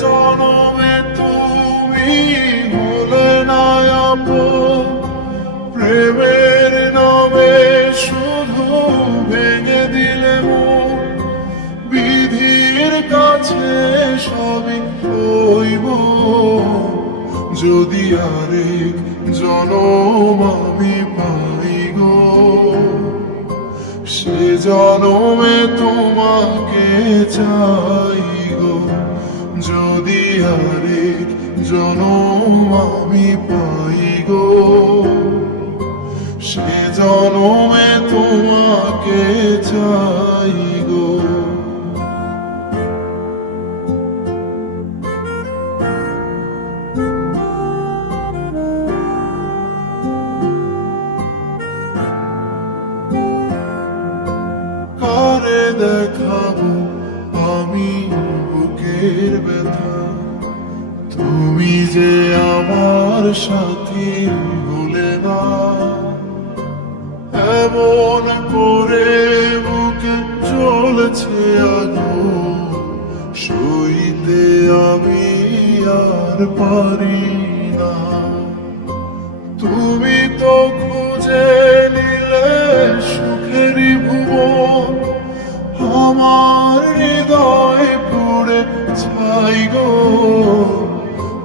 জনমে তুমি হলে নায়াপ প্রেমের নামে শুধু ভেঙে দিলে বিধির কাছে সবই হইব যদি আরেক জনম আমি পাই গো, সে জনমে তোমাকে চাই গো। যদি আরেক জনম আমি পাই গো সে জনমে তোমাকে চাই গো। তুমি যে আমার সাথী, ভুলে না। এমন করে বুকে চলছে আলো, সইতে আমি আর পারি না। তুমি তো খুঁজে নিলে সুখেরই ভুবন, আমার হৃদয় পুড়ে ছাই গো।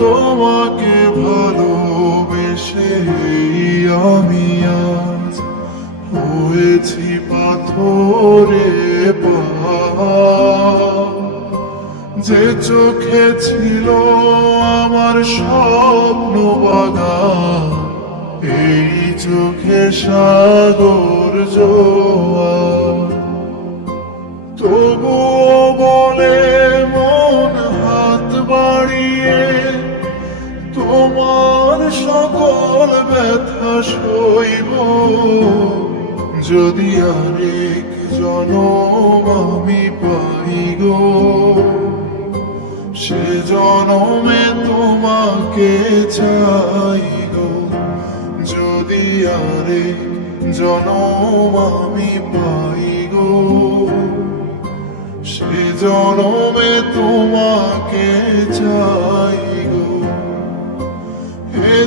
তোমাকে ভালোবেসে আমি আজ হয়েছি পাথরে। যে চোখে ছিল আমার স্বপ্ন বাগান, এই চোখে সাগর জোয়ার তবুও ব্যথা সইব। যদি আরেক জনম আমি পাই গো, সে জনমে তোমাকে চাই গো। যদি আরেক জনম আমি পাই গো, সে জনমে তোমাকে চাই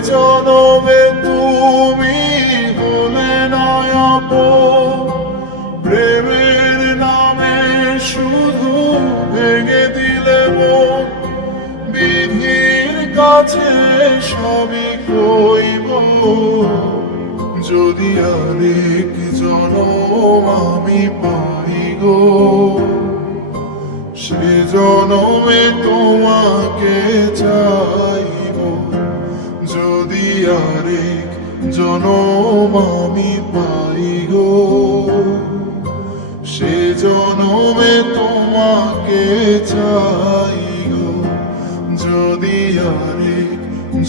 জনমে তুমি হলে নয়প প্রেমের নামে শুধু ভেঙে দিলে বিধির কাছে সবই কইব যদি আরেক জনম আমি পাই গো, সে জনমে তোমাকে চাইব আরেক জনম আমি পাই গো। সে জনমে তোমাকে চাই গো। যদি আরেক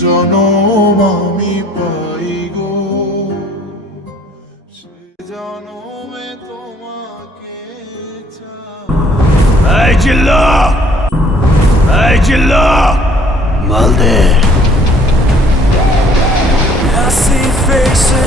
জনম আমি পাই গো। সে জনমে তোমাকে চাই। জিল্লা জিল্লা মাল দে se fez